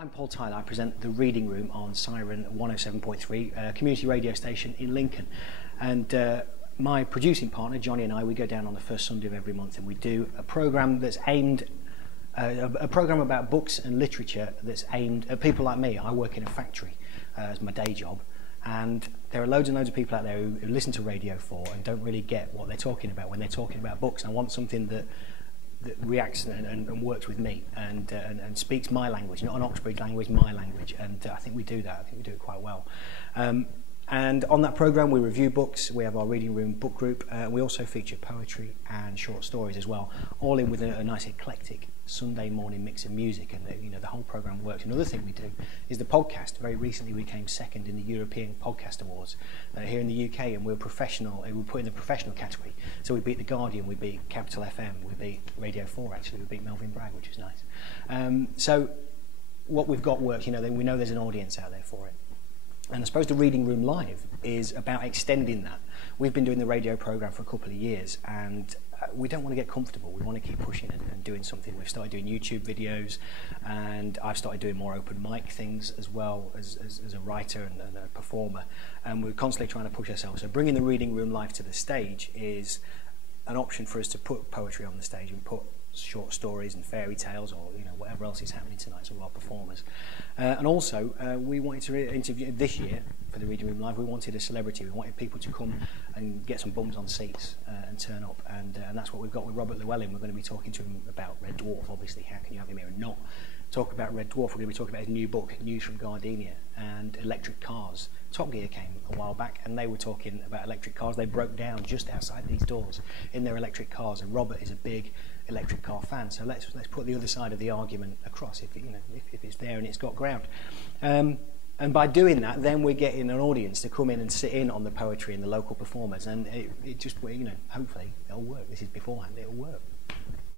I'm Paul Tyler. I present The Reading Room on Siren 107.3, community radio station in Lincoln. And my producing partner, Johnny, and I, we go down on the first Sunday of every month and we do a programme that's aimed, a programme about books and literature that's aimed at people like me. I work in a factory as my day job. And there are loads and loads of people out there who listen to Radio 4 and don't really get what they're talking about when they're talking about books. And I want something that reacts and works with me and speaks my language, not an Oxbridge language, my language. And I think we do that. I think we do it quite well. And on that programme, we review books. We have our Reading Room book group. We also feature poetry and short stories as well, all in with a nice eclectic Sunday morning mix of music. And the whole programme works. Another thing we do is the podcast. Very recently, we came second in the European Podcast Awards here in the UK, and we're professional. We were put in the professional category. So we beat The Guardian, we beat Capital FM, we beat Radio 4. Actually, we beat Melvin Bragg, which was nice. So what we've got works. We know there's an audience out there for it. And I suppose the Reading Room Live is about extending that. We've been doing the radio programme for a couple of years, and we don't want to get comfortable. We want to keep pushing and doing something. We've started doing YouTube videos, and I've started doing more open mic things as well as a writer and a performer. And we're constantly trying to push ourselves. So bringing the Reading Room Live to the stage is an option for us to put poetry on the stage and put short stories and fairy tales, or whatever else is happening tonight, some of our performers. And also we wanted to interview this year for the Reading Room Live. We wanted a celebrity. We wanted people to come and get some bums on seats and turn up, and that's what we've got with Robert Llewellyn. We're going to be talking to him about Red Dwarf. Obviously, how can you have him here and not talk about Red Dwarf? We're going to be talking about his new book, News from Gardenia, and electric cars. Top Gear came a while back, and they were talking about electric cars. They broke down just outside these doors in their electric cars, and Robert is a big electric car fan. So let's put the other side of the argument across, if it's there and it's got ground. And by doing that, then we're getting an audience to come in and sit in on the poetry and the local performers, and it just, hopefully it'll work. This is beforehand, it'll work.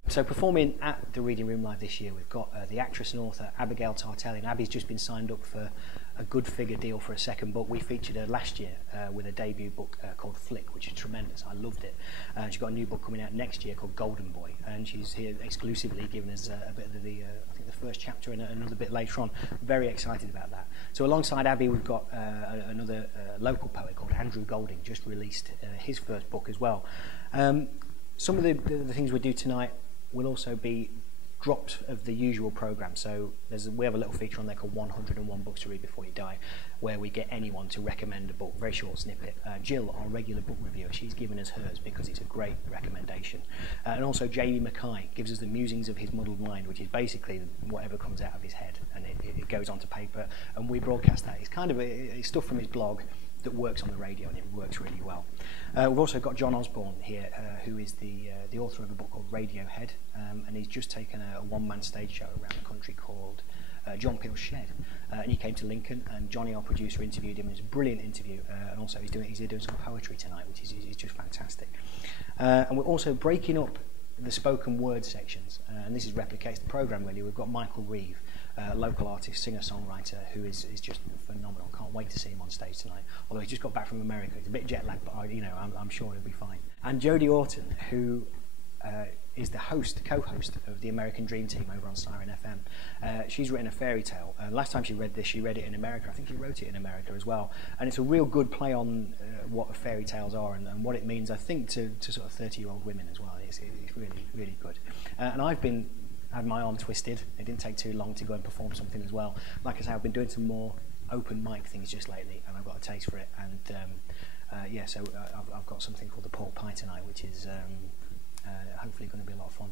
So performing at the Reading Room Live this year, we've got the actress and author Abigail Tartell. Abby's just been signed up for a good figure deal for a second book. We featured her last year with a debut book called Flick, which is tremendous. I loved it. She's got a new book coming out next year called Golden Boy, and she's here exclusively giving us a bit of the I think the first chapter and another bit later on. Very excited about that. So alongside Abby, we've got another local poet called Andrew Golding, just released his first book as well. Some of the things we do tonight will also be drops of the usual programme. So we have a little feature on there called 101 Books to Read Before You Die, where we get anyone to recommend a book, very short snippet. Jill, our regular book reviewer, she's given us hers because it's a great recommendation. And also Jamie Mackay gives us the musings of his muddled mind, which is basically whatever comes out of his head, and it goes onto paper, and we broadcast that. It's kind of it's stuff from his blog that works on the radio, and it works really well. We've also got John Osborne here, who is the author of a book called Radiohead, and he's just taken a one-man stage show around the country called John Peel's Shed, and he came to Lincoln, and Johnny, our producer, interviewed him. It was a brilliant interview, and also he's doing some poetry tonight, which is just fantastic. And we're also breaking up the spoken word sections, and this is replicates the programme really. We've got Michael Reeve, local artist, singer-songwriter, who is just phenomenal. Can't wait to see him on stage tonight. Although he's just got back from America, he's a bit jet lagged, but I'm sure he'll be fine. And Jodie Orton, who is the co-host of the American Dream Team over on Siren FM. She's written a fairy tale. Last time she read this, she read it in America. I think she wrote it in America as well. And it's a real good play on what fairy tales are and what it means, I think, to sort of 30-year-old women as well. It's really, really good. And I've had my arm twisted. It didn't take too long to go and perform something as well. Like I say, I've been doing some more open mic things just lately, and I've got a taste for it. And so I've got something called the pork pie tonight, which is hopefully going to be a lot of fun.